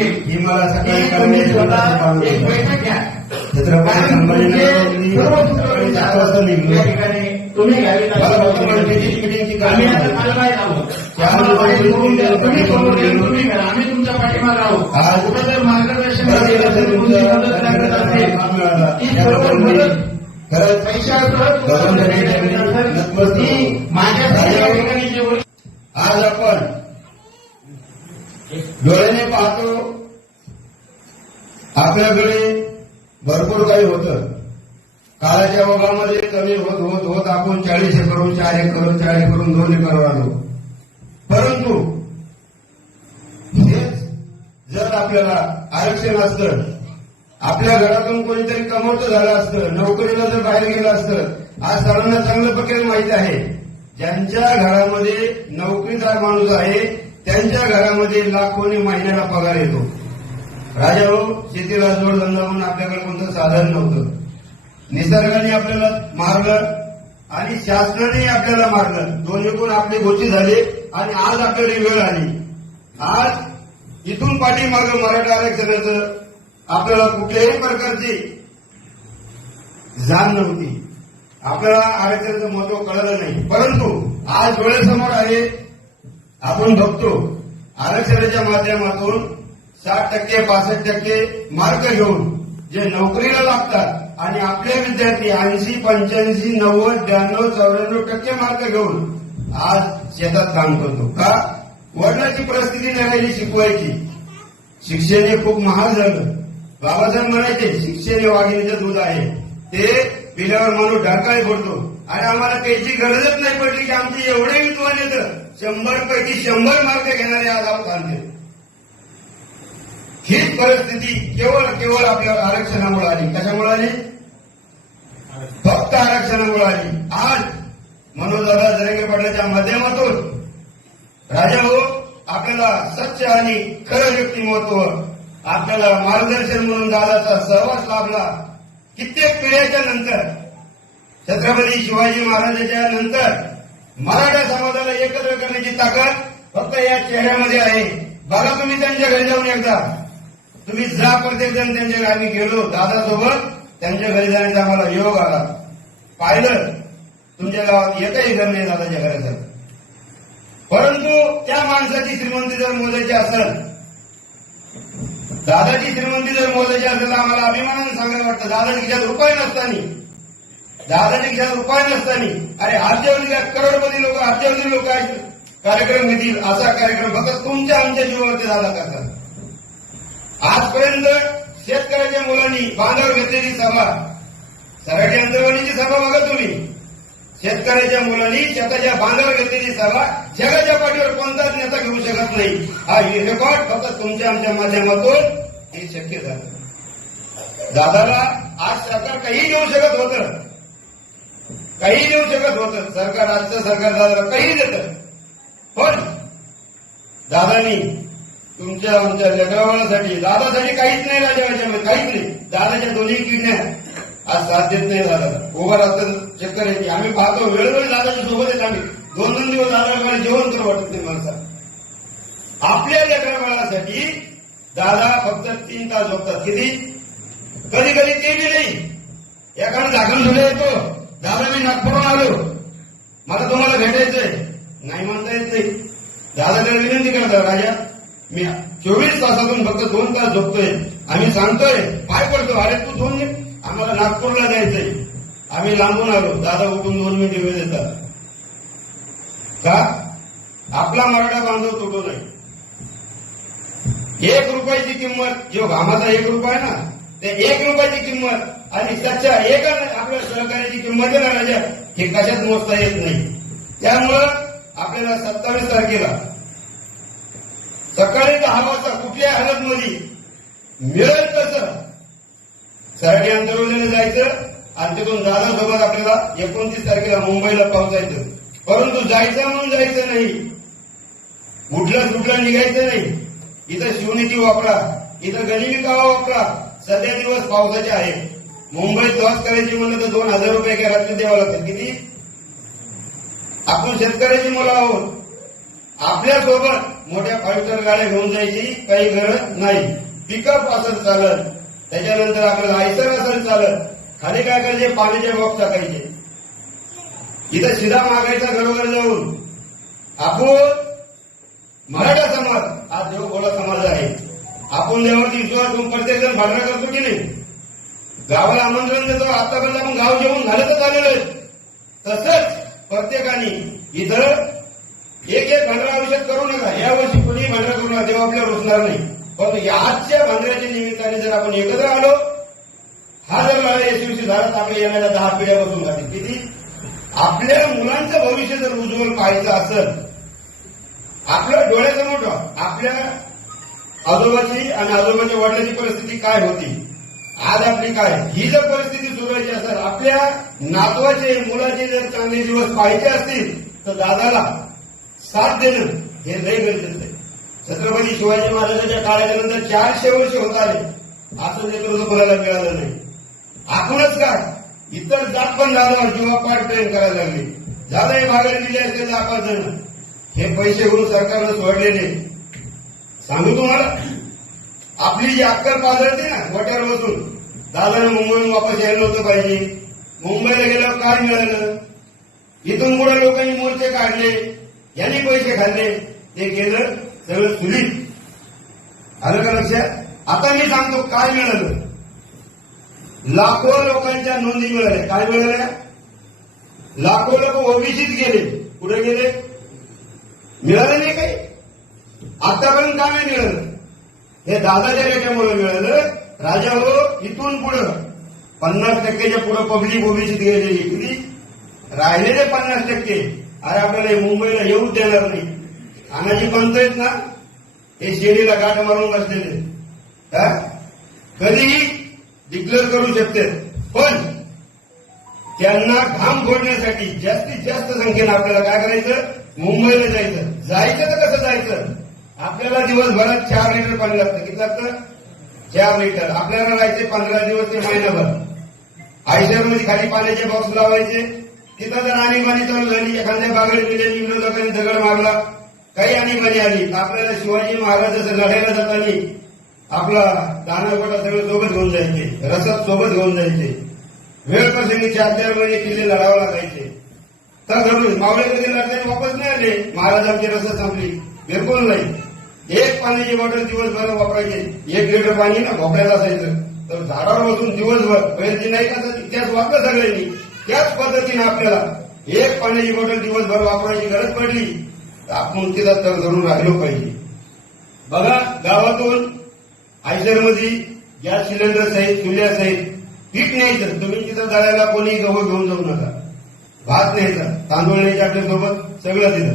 ही मला सकाळी. एक बैठक घ्या. छत्रपती तुमचे सर्व सूत्रधार सात वाजता निघलो. तुम्ही आम्ही आता आहोत. आम्ही तुमच्या पाठीमागे आहोत. आज कुठं जर मार्गदर्शन असेल. ती प्रकरणी मदत खरंच पैशासह ठिकाणी आज आपण डोळ्याने पाहतो आपल्याकडे भरपूर काही होतं. काळाच्या ओघामध्ये कमी होत होत होत आपण चाळीस एकरून चार एकर चार एकरून दोन एकर आलो. परंतु हेच जर आपल्याला आरक्षण असतं आपल्या घरातून कोणीतरी कमवतं झालं असतं नोकरीला जर बाहेर गेलं असतं आज सर्वांना चांगल्या प्रकारे माहिती आहे ज्यांच्या घरामध्ये नोकरीदार माणूस आहे त्यांच्या घरामध्ये लाखोने महिन्याला पगार येतो. राजा शेतीला जोडधंदा म्हणून आपल्याकडे कोणतं साधन नव्हतं. निसर्गाने आपल्याला मारलं आणि शासनाने आपल्याला मारलं दोन्ही कोण आपली गोष्टी झाली आणि आज आपल्याला वेळ आली. आज इथून पाठीमागं मराठा आरक्षणाचं आपल्याला कुठल्याही प्रकारची जाण नव्हती. आपल्याला आरक्षणाचं महत्त्व कळलं नाही. परंतु आज डोळ्यासमोर आहे आपण बघतो आरक्षणाच्या माध्यमातून साठ टक्के पासष्ट टक्के मार्क घेऊन जे नोकरीला लागतात आणि आपले विद्यार्थी ऐंशी पंच्याऐंशी नव्वद ब्याण्णव चौऱ्याण्णव टक्के मार्क घेऊन आज शेतात काम करतो का? वडिलांची परिस्थिती नाही राहिली शिकवायची. शिक्षण हे खूप महाग झालं. बाबासाहेब म्हणायचे शिक्षण हे वाघिणीचं दूध आहे. ते पिल्यावर माणूस ढाकाळी पडतो आणि आम्हाला त्याची गरजच नाही पडली की आमचे एवढे विद्वान येतं. शंभर पैकी शंभर मार्क घेणारे आज आहोत. हीच परिस्थिती केवळ केवळ आपल्या आरक्षणामुळे आली. कशामुळे आली? फक्त आरक्षणामुळे आली. आज मनोजदादा जरंगे पाटलाच्या माध्यमातून राजा हो आपल्याला सच्च आणि खरं व्यक्तिमत्व आपल्याला मार्गदर्शन म्हणून दादाचा सहवास लाभला. कित्येक पिढ्याच्या नंतर छत्रपती शिवाजी महाराजांच्या नंतर मराठा समाजाला एकत्र करण्याची ताकद फक्त या चेहऱ्यामध्ये आहे. बघा तुम्ही त्यांच्या घरी जाऊन एकदा. तुम्ही जा प्रत्येक जण त्यांच्या घरी आम्ही गेलो दादासोबत त्यांच्या घरी जाण्याचा आम्हाला योग आला. पाहिलं तुमच्या गावात एकही घर नाही दादाच्या घराचं. परंतु त्या माणसाची श्रीमंती जर मोजायची असेल दादाची श्रीमंती जर मोजायची असेल तर आम्हाला अभिमानाने सांगायला वाटतं दादा तिच्यात रुपये नसताना. दहा खिशात रुपये नसताना. अरे हातजेवणी करोडपती लोक हातजेवणी लोक आहेत. कार्यक्रम घेतील असा कार्यक्रम फक्त तुमच्या आमच्या जीवावरती झाला करतात. आजपर्यंत शेतकऱ्याच्या मुलांनी बांधावर घेतलेली सभा सराठी अंतर्वाणीची सभा बघा तुम्ही. शेतकऱ्याच्या मुलांनी शेताच्या बांधावर घेतलेली सभा जगाच्या पाठीवर कोणताच नेता घेऊ शकत नाही. हा रेकॉर्ड फक्त तुमच्या आमच्या माध्यमातून हे शक्य झालं. दादाला आज सरकार काही देऊ शकत होतं. काही देऊ शकत होतं सरकार आजचं सरकार दादाला काही देतं पण दादानी तुमच्या आमच्या लेकरावासाठी दादासाठी काहीच नाही राजावाच्यामध्ये काहीच नाही. दादाच्या दोन्ही किडण्या आज साथ देत नाही दादा उभा राहतं चक्कर येते आम्ही पाहतो वेळोवेळी दादाच्या सोबत येत आम्ही. दोन दोन दिवस दादाकडे जेवण करू वाटत नाही माणसा आपल्या लेकराबाळासाठी दादा फक्त तीन तास झोपतात. किती? कधी कधी ते बी नाही. एखादं दाखल सुद्धा येतो. त्यामुळे मी नागपूरला आलो. मला तुम्हाला भेटायचंय. नाही म्हणता येत नाही. दादाकडे विनंती करता राजा मी चोवीस तासातून फक्त दोन तास झोपतोय. आम्ही सांगतोय पाय पडतो. अरे तू दोन आम्हाला नागपूरला जायचंय. आम्ही लांबून आलो. दादा उठून दोन मिनिट वेळ देतात. का? आपला मराठा बांधव तुटू नाही. एक रुपयाची किंमत जो घामाचा एक रुपया आहे ना ते एक रुपयाची किंमत आणि त्याच्या एका आपल्या सहकार्याची किंमत ना राजा हे कशात मोजता येत नाही. त्यामुळं आपल्याला सत्तावीस तारखेला सकाळी दहा वाजता कुठल्या हालतमध्ये मिळेल तसं सराठी आंदोलनाने जायचं आणि तिथून दादासोबत आपल्याला एकोणतीस तारखेला मुंबईला पोहोचायचं. परंतु जायचं म्हणून जायचं नाही. कुठलं कुठलं निघायचं नाही. इथं शिवनीती वापरा इथं गनिमी कावा वापरा सध्या दिवस पावसाचे आहे. मुंबईत लॉस करायची म्हणलं तर दोन हजार रुपये घरातले द्यावं लागतील? किती? आपण शेतकऱ्याची मुलं आहोत. आपल्यासोबत मोठ्या फाईव्ह स्टार गाड्या घेऊन जायची काही गरज नाही. पिकअप असेल चालत. त्याच्यानंतर आपलं आयसर असेल चालत. खाली काय करायचे? पाण्याचे बॉक्स टाकायचे. इथं शिधा मागायचा घरोघर जाऊन. आपण मराठा समाज हा देवगोळा समाज आहे आपण देवावरती विश्वास ठेवून प्रत्येक जण भांडणा करतो की नाही? गावाला आमंत्रण देतो आतापर्यंत आपण गाव जेवून घालतच आलेलो आहे. तसंच प्रत्येकाने इतर एक एक भांडरा आयुष्यात करू नका. या वर्षी कोणी भांडरा करू नका तेव्हा आपल्याला रुचणार नाही. परंतु या आजच्या भांडऱ्याच्या निमित्ताने जर आपण एकत्र आलो हा जर लढा यशस्वी झाला तर आपल्या येणाऱ्या दहा पिढ्या बसून जातील किती? आपल्या मुलांचं भविष्य जर उज्ज्वल पाहायचं असेल आपल्या डोळ्यासमोर आपल्या आजोबाची आणि आजोबाच्या वडिलांची परिस्थिती काय होती? आज आपली काय? ही जर परिस्थिती सुधारायची असेल आपल्या नातवाचे मुलाचे जर चांगले दिवस पाहायचे असतील तर दादाला साथ देणं हे लय गरजेचं आहे. छत्रपती शिवाजी महाराजांच्या काळाच्या नंतर चारशे वर्ष होत आले. असं नेतृत्व कोणाला मिळालं नाही. आपणच काय? इतर जात पण दादावर पाठ प्रेम करायला लागले. दादाही मागायला दिले असेल आपण जण हे पैसे घेऊन सरकारनं सोडलेले. सांगू तुम्हाला? आपली जी अक्कल पाजळते ना गोट्यावर बसून. दादानं मुंबईहून वापस यायला नव्हतं पाहिजे. मुंबईला गेल्यावर काय मिळालं इथून पुढे लोकांनी मोर्चे काढले यांनी पैसे खाल्ले. ते केलं सगळं सुलीत आलं का लक्षात? आता मी सांगतो काय मिळालं. लाखो लोकांच्या नोंदी मिळाल्या. काय मिळाल्या? लाखो लोक ओबीसीत गेले. कुठे गेले? मिळालं नाही काही? आतापर्यंत का नाही मिळालं? हे दादाच्या रेट्यामुळे मिळालं. राजा हो इथून पुढं. पन्नास टक्क्याच्या पुढं पब्लिक ओबीसीत गेलेली किती राहिलेले पन्नास टक्के. अरे आपल्याला हे मुंबईला येऊच देणार नाही. खानाजी पंत आहेत ना? हे शेरीला गाठ मारून बसलेले. कधीही डिक्लेअर करू शकते. पण त्यांना घाम फोडण्यासाठी जास्तीत जास्त संख्येनं आपल्याला काय करायचं? मुंबईला जायचं. जायचं तर कसं जायचं? आपल्याला दिवसभरात चार लिटर पाणी लागतं. किती लागतं? चार लिटर. आपल्याला राहायचे पंधरा दिवस ते महिनाभर. आयशरमध्ये खाली पाण्याचे बॉक्स लावायचे. तिथं जर आणीबाणी चालू झाली एखाद्या बागड गेले विरोधकांनी दगड मारला काही आणीबाणी आली. तर आपल्याला शिवाजी महाराज जसं लढायला जाताना आपला दानाकोटा सगळं सोबत घेऊन जायचे. रसद सोबत घेऊन जायचे. वेळ प्रसंगी चार चार महिने किल्ले लढावं लागायचे. तर घडून मावळे कधी लढताना वापस नाही आले. महाराजांची रसद संपली. बिलकुल नाही. एक पाण्याची बॉटल दिवसभर वापरायचे एक लिटर पाणी ना भोपळ्याला असायचं. तर झाडावर बसून दिवसभर पहिले नाही का त्याच वापर सगळ्यांनी. त्याच पद्धतीने आपल्याला एक पाण्याची बॉटल दिवसभर वापरायची गरज पडली तर आपण तिला तर धरून राहिलो पाहिजे. बघा गावातून आयसरमध्ये गॅस सिलेंडर सहित चुल्या सहित पीठ न्यायचं. तुम्ही तिथं दळायला कोणी गहू घेऊन जाऊ नका. भात न्यायचा तांदूळ न्यायचे आपल्यासोबत सगळं दिलं.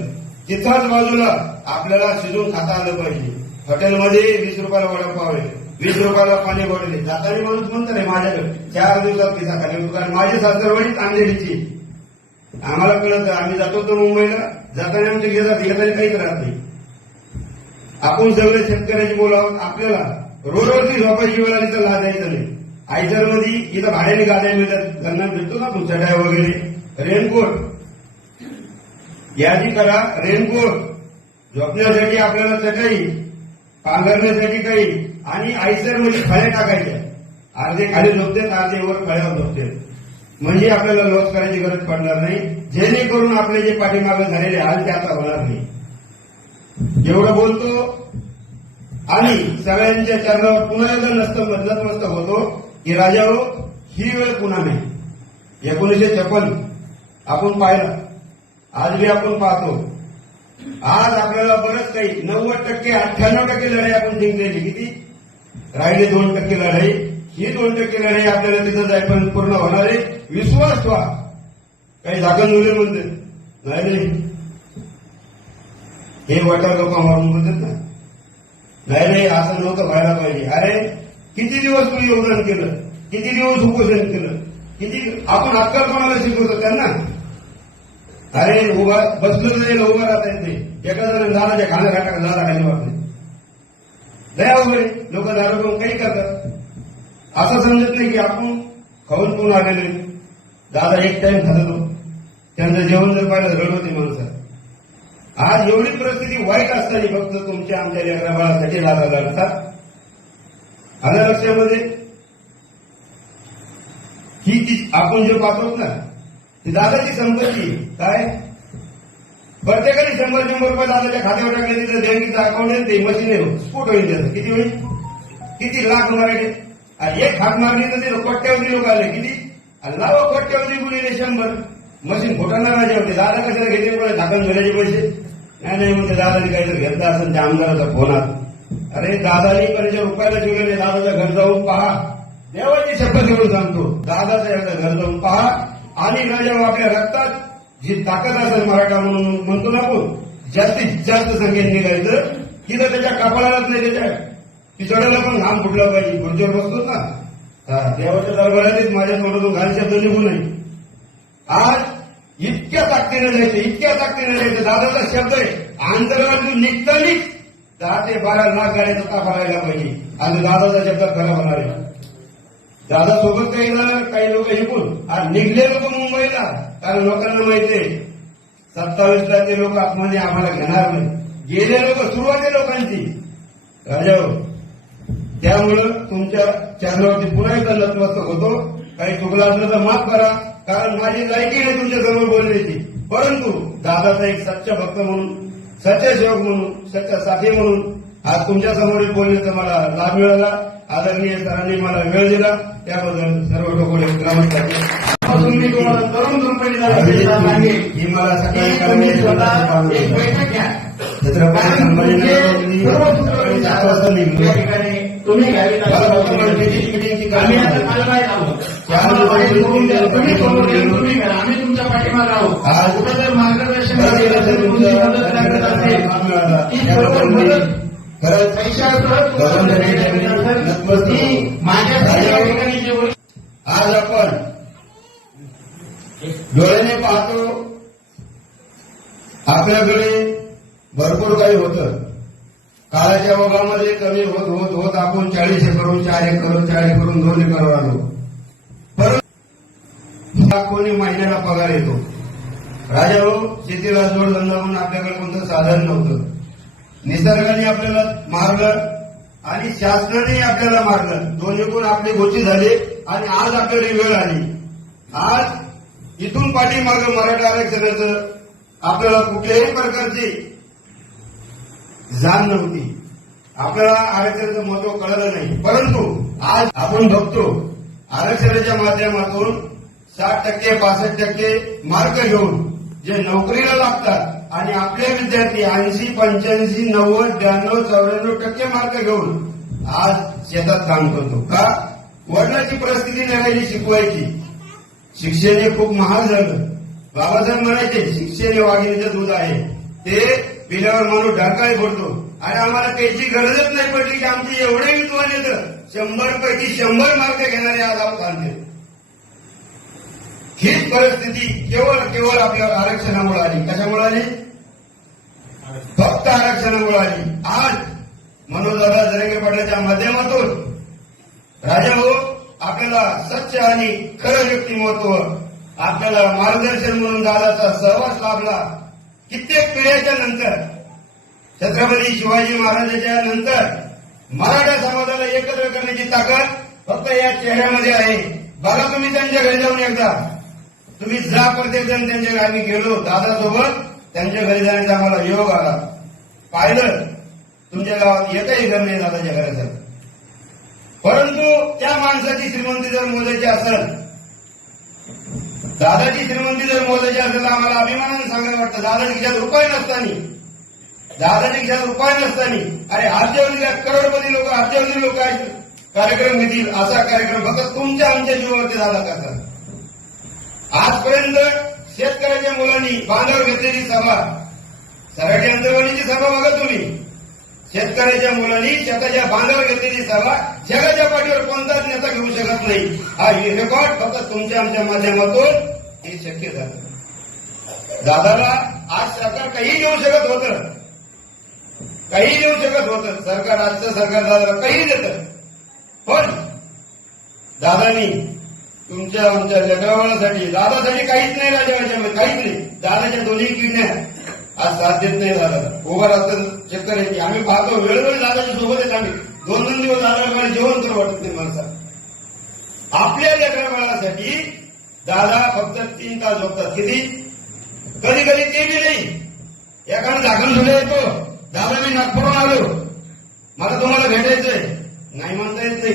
तिथंच बाजूला आपल्याला शिजून खाता आलं पाहिजे. हॉटेलमध्ये वीस रुपयाला वडापाव आहे. वीस रुपयाला पाणी बॉटल आहे. जाताना माणूस म्हणतो नाही माझ्याकडे. चार दिवसात पिसा खाली कारण माझी सासरवाडी चांदेरीची आम्हाला कळत. आम्ही जातो तर मुंबईला. जाताना आमच्या घेतात घेताना काहीच राहत नाही. आपण सगळे शेतकऱ्याची बोलावं. आपल्याला रोडवरती झोपायची वेळ आली तर लादायचं नाही. आयसरमध्ये इथं भाड्याने गाड्या मिळतात. त्यांना भेटतो ना तू चढाय वगैरे. रेनकोट. यादी करा. रेनकोट. झोपण्यासाठी आपल्याला चटाई पांघरण्यासाठी काही आणि आईसर म्हणजे खळे टाकायच्या अर्धे खाली झोपतात अर्धे वर फळ्यावर झोपतात. म्हणजे आपल्याला लॉस करायची गरज पडणार नाही. जेणेकरून आपले जे पाठीमागे झालेले हाल ते आता होणार नाही. जेवढं बोलतो. आणि सगळ्यांच्या चरणावर पुन्हा एकदा नसतं बदलत मस्त होतो. की राजा हो ही वेळ पुन्हा नाही. एकोणीसशे छप्पन आपण पाहिलं. आज बी आपण पाहतो. आज आपल्याला बरंच काही नव्वद टक्के अठ्ठ्याण्णव टक्के लढाई आपण जिंकलेली. किती? राहिले दोन टक्के लढाई. ही दोन टक्के लढाई आपल्याला तिथं जायपर्यंत पूर्ण होणार आहे. विश्वास ठेवा. काही दाखल नव्हते म्हणते. नाही हे वाटा लोक मारून म्हणतात ना. नाही नाही असं नव्हतं व्हायला पाहिजे. अरे किती दिवस तू योगदान केलं? किती दिवस उपोषण केलं? किती आपण अक्कल कोणाला शिकवतो? त्यांना. अरे उभा बसलं नाही उभा राहता येत नाही. एका जण दादाच्या खाना घाटा दादा खाली वाटले दया वगैरे लोक दारू करून काही करतात. असं समजत नाही की आपण खाऊन कोण आलेले दादा एक टाइम खातो. त्यांचं जेवण जर पाहिलं रडवते माणसं. आज एवढी परिस्थिती वाईट असताना फक्त तुमच्या आमच्या लेकरा बाळासाठी दादा लढतात आलं लक्षामध्ये? ही आपण जे पाहतो ना दादाची संपत्ती काय? प्रत्येकाने शंभर शंभर रुपये दादाच्या खात्यावर टाकले तिथं बँकेचं अकाउंट आहे ते मशीन आहे. स्फोट होईल त्याचं. किती होईल? किती लाख मराठी? आणि एक हात मारली तर ते कोट्यावधी लोक आले. किती? आणि लावा कोट्यावधी गुणिले शंभर. मशीन फुटाणार राजा होते दादा कशाला घेतले पण दाखल झाल्याचे पैसे. नाही नाही म्हणते दादाने काहीतरी घेतला असेल त्या आमदाराचा फोन आला अरे दादाजी त्यांच्या रुपयाला ठेवलेले दादाचं घर जाऊन पहा. देवाची शपथ घेऊन सांगतो. दादाचं एकदा घर जाऊन पहा. आणि राजा आपल्या रक्तात जी ताकद असेल मराठा म्हणून म्हणतो ना आपण जास्तीत जास्त संख्येत निघायचं तिथं त्याच्या कपाळालाच नाही त्याच्या पिचोड्याला पण घाम फुटला पाहिजे. खुर्चीवर बसतो ना हा, देवाच्या दरबारातच माझ्या तोंडातून घाल शब्द निघू नये आज इतक्या ताकदीने जायचं इतक्या ताकदीने जायचं दादाचा शब्द आहे आंतरवातून निघतानीच दहा ते बारा लाख गाड्याचा ताफा राहिला पाहिजे. आणि दादाचा शब्द खरा होणार आहे. दादा सोबत काही झालं काही लोक शिकून आज निघले लोक मुंबईला. कारण लोकांना माहिती आहे सत्तावीस ते लोक आतमध्ये आम्हाला घेणार नाही. गेले लोक सुरुवाती लोकांची. राजाओ त्यामुळं तुमच्या चॅनलवरती पुन्हा एकदा नतमस्तक होतो. काही चुकलं असलं तर माफ करा. कारण माझी लायकी नाही तुमच्यासमोर बोलण्याची. परंतु दादाचा एक सच्चा भक्त म्हणून सच्चा सेवक म्हणून सच्चा साथी म्हणून आज तुमच्यासमोर बोलण्याचा मला लाभ मिळाला. आदरणीय सरांनी मला वेळ दिला. त्याबद्दल सर्व टोकोले नमस्कार. पासून मी तुम्हाला तरुण कंपनी ही मला सकाळी तुम्ही एक बैठक घ्या. छत्रपती या ठिकाणी घ्यावी आम्ही तुमच्या पाठीमागे आहोत. आज कुठं जर मार्गदर्शन. ती मदत आज आपण डोळ्याने पाहतो. आपल्याकडे भरपूर काही होतं. काळाच्या ओघामध्ये कमी होत होत होत आपण चाळीस एकरून चार एकर चार एकरून दोन एकर आलो. परंतु कोणी महिन्याला पगार येतो. राजा हो शेतीला जोडधंदा म्हणून आपल्याकडे कोणतं साधन नव्हतं. निसर्गाने आपल्याला मारलं आणि शासनाने आपल्याला मारलं. दोन्हीकडून आपली गोष्टी झाली आणि आज आपल्याला वेळ आली. आज इथून पाठीमाग मराठा आरक्षणाचं आपल्याला कुठल्याही प्रकारची जाण नव्हती. आपल्याला आरक्षणाचं महत्त्व कळलं नाही. परंतु आज आपण बघतो आरक्षणाच्या माध्यमातून साठ टक्के पासष्ट टक्के मार्क घेऊन जे नोकरीला लागतात आणि आपले विद्यार्थी ऐंशी पंच्याऐंशी नव्वद ब्याण्णव चौऱ्याण्णव टक्के मार्क घेऊन आज शेतात काम करतो. का? वडिलांची परिस्थिती नाही राहिली शिकवायची. शिक्षण हे खूप महाग झालं बाबासाहेब म्हणायचे शिक्षण हे वाघिणीचं दूध आहे. ते पिल्यावर माणूस ढाकाळी पडतो आणि आम्हाला त्याची गरजच नाही पडली की आमचे एवढे विद्वान येतं. शंभर पैकी शंभर मार्क घेणारे आज आहोत आणते हीच परिस्थिती केवळ केवळ आपल्या आरक्षणामुळे आली. कशामुळे आली? फक्त आरक्षणामुळे आली. आज मनोजदादा जरंगे पाटलाच्या माध्यमातून राजा हो आपल्याला सच्च आणि खरं व्यक्तिमत्व आपल्याला मार्गदर्शन म्हणून दादाचा सहवास लाभला. कित्येक पिढ्याच्या नंतर छत्रपती शिवाजी महाराजांच्या नंतर मराठा समाजाला एकत्र करण्याची ताकद फक्त या चेहऱ्यामध्ये आहे. बघा तुम्ही त्यांच्या घरी जाऊन एकदा तुम्ही जा प्रत्येक जण त्यांच्या घरी. आम्ही गेलो दादासोबत. त्यांच्या घरी जाण्याचा आम्हाला योग आला. पाहिलं. तुमच्या गावात एकही घर नाही दादाच्या घराचं. परंतु त्या माणसाची श्रीमंती जर मोजायची असेल दादाची श्रीमंती जर मोजायची असेल तर आम्हाला अभिमानाने सांगायला वाटतं. दादाच्या खिशात रुपये नसतानी. दादाच्या खिशात रुपये नसतानी. अरे हातजेवली करोडपती लोक हातजेवली लोक आहेत कार्यक्रम घेतील. असा कार्यक्रम फक्त तुमच्या आमच्या जीवावरती दादा करतात. आजपर्यंत शेतकऱ्याच्या मुलांनी बांधावर घेतलेली सभा. सराठी अंतरवाणीची सभा बघा तुम्ही. शेतकऱ्याच्या मुलांनी शेताच्या बांधावर घेतलेली सभा. जगाच्या पाठीवर कोणताच नेता घेऊ शकत नाही. हा रेकॉर्ड फक्त तुमच्या आमच्या माध्यमातून हे शक्य झालं. दादाला आज सरकार काही देऊ शकत होतं. काही देऊ शकत होतं. सरकार आजचं सरकार दादाला काही देतं. पण दादानी तुमच्या आमच्या लेकरावासाठी दादासाठी काहीच नाही राजावाच्यामध्ये काहीच नाही. दादाच्या दोन्ही किडण्या आज साथ देत नाही दादा उभा राहतं की आम्ही पाहतो वेळोवेळी दादाच्या सोबत येत आम्ही. दोन दोन दिवस दादाकडे जेवण तर वाटत नाही माणसा आपल्या लेकरा दादा फक्त तीन तास झोपतात. किती? कधी कधी ते बी नाही. एखादा दाखल सुद्धा येतो. दादा मी नागपूरहून आलो. मला तुम्हाला भेटायचंय. नाही म्हणता येत नाही.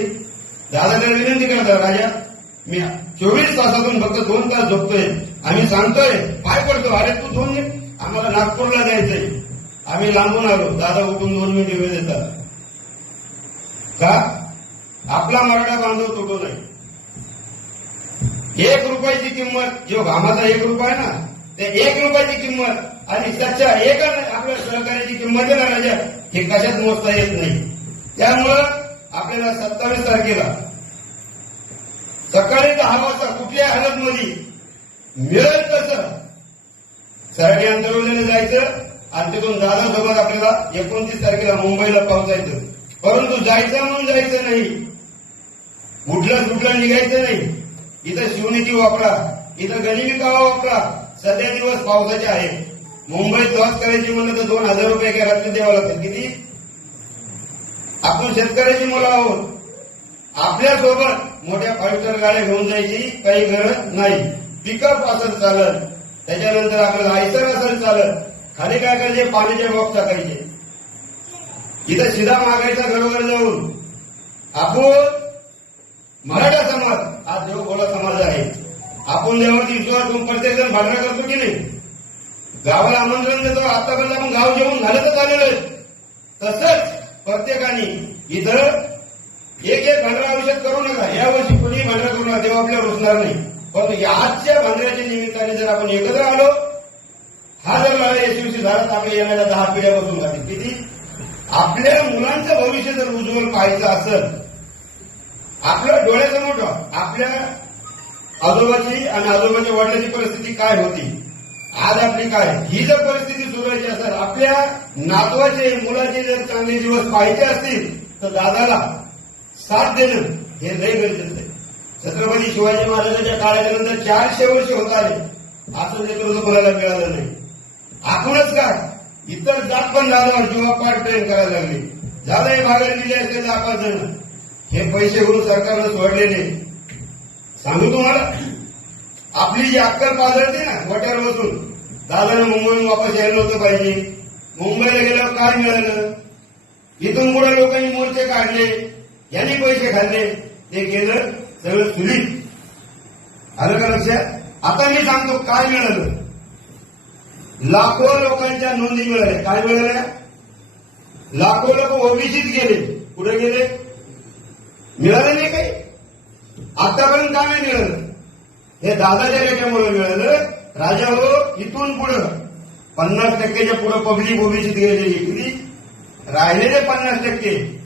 दादाकडे विनंती करतात राजा. मी चोवीस तासातून फक्त दोन तास झोपतोय. आम्ही सांगतोय काय करतो अरे तू दोन मिनिट आम्हाला नागपूरला जायचंय. आम्ही लांबून आलो. दादा उठून दोन मिनिट वेळ देतात. का? आपला मराठा बांधव तुटू नाही एक रुपयाची किंमत जो घामाचा एक रुपया ना ते एक रुपयाची किंमत आणि त्याच्या एक आपल्या सहकार्याची किंमत आहे ना राजा हे कशात मोजता येत नाही. त्यामुळं आपल्याला सत्तावीस तारखेला सकाळी दहा वाजता कुठल्या हालत मध्ये मिळेल कसं सरडी आंदोलनाला जायचं आणि तिथून दादासोबत आपल्याला एकोणतीस तारखेला मुंबईला पोहोचायचं परंतु जायचं म्हणून जायचं नाही. उठलं सुटलं निघायचं नाही. इथं शिवनीती वापरा इथं गनिमी कावा वापरा. सध्या दिवस पावसाचे आहे. मुंबईत प्रवास करायची म्हणलं तर दोन हजार रुपये घरातले द्यावं लागतील किती? आपण शेतकऱ्याची मुलं आहोत. आपल्यासोबत मोठ्या फाईव्ह स्टार गाड्या घेऊन जायची काही गरज नाही. पिकअप असं चालत. त्याच्यानंतर आपल्याला आयसर असं चालत. खाली काय करायचे? पाण्याचे बॉक्स टाकायचे. इथं शिधा मागायचा घरोघर जाऊन. आपण मराठा समाज. हा देवगोळा समाज आहे. आपण देवाची विश्वास प्रत्येक जण भांडणा करतो की नाही? गावाला आमंत्रण देतो. आतापर्यंत आपण गाव जेवून घालतच आलेलो आहे तसंच प्रत्येकाने इथं एक एक भांडरा आयुष्यात करू नका. या वर्षी कुणी भांडरा करू नका. तेव्हा आपल्याला रुसणार नाही. परंतु या आजच्या भांडऱ्याच्या निमित्ताने जर आपण एकत्र आलो हा जर लढा यशस्वी झाला तर आपल्या येणाऱ्या दहा पिढ्या बसून जातील किती? आपल्या मुलांचं भविष्य जर उज्ज्वल पाहायचं असेल आपल्या डोळ्यासमोर ठेवा. आपल्या आजोबाची आणि आजोबाच्या वडिलांची परिस्थिती काय होती? आज आपली काय? ही जर परिस्थिती सुधारायची असेल आपल्या नातवाचे मुलाचे जर चांगले दिवस पाहायचे असतील तर दादाला साथ देणं हे लय गरजेचं आहे. छत्रपती शिवाजी महाराजांच्या काळाच्या नंतर चारशे वर्ष होत आले. असं नेतृत्व कोणाला मिळालं नाही. आपणच काय? इतर जात पण झाल्यावर किंवा पाठ ट्रेन करायला लागले. झालं हे भागाला दिले असते दहा पाच जण हे पैसे घेऊन सरकारनं सोडलेले. सांगू तुम्हाला? आपली जी अक्कल पाजळते ना वॉटर बसून दादानं मुंबईहून वापस यायला नव्हतं पाहिजे. मुंबईला गेल्यावर काय मिळालं? इथून पुढे लोकांनी मोर्चे काढले. यांनी पैसे खाल्ले. ते गेलं सगळं सुलीत आलं का लक्षात? आता मी सांगतो काय मिळालं. लाखो लोकांच्या नोंदी मिळाल्या. काय मिळाल्या? लाखो लोक ओबीसीत गेले. कुठे गेले? मिळाले नाही काही. आतापर्यंत काय नाही मिळालं? हे दादाच्या रेट्यामुळे मिळालं. राजा हो इथून पुढं. पन्नास टक्केच्या पुढं पब्लिक ओबीसीत गेलेली इकडे राहिलेले पन्नास टक्के.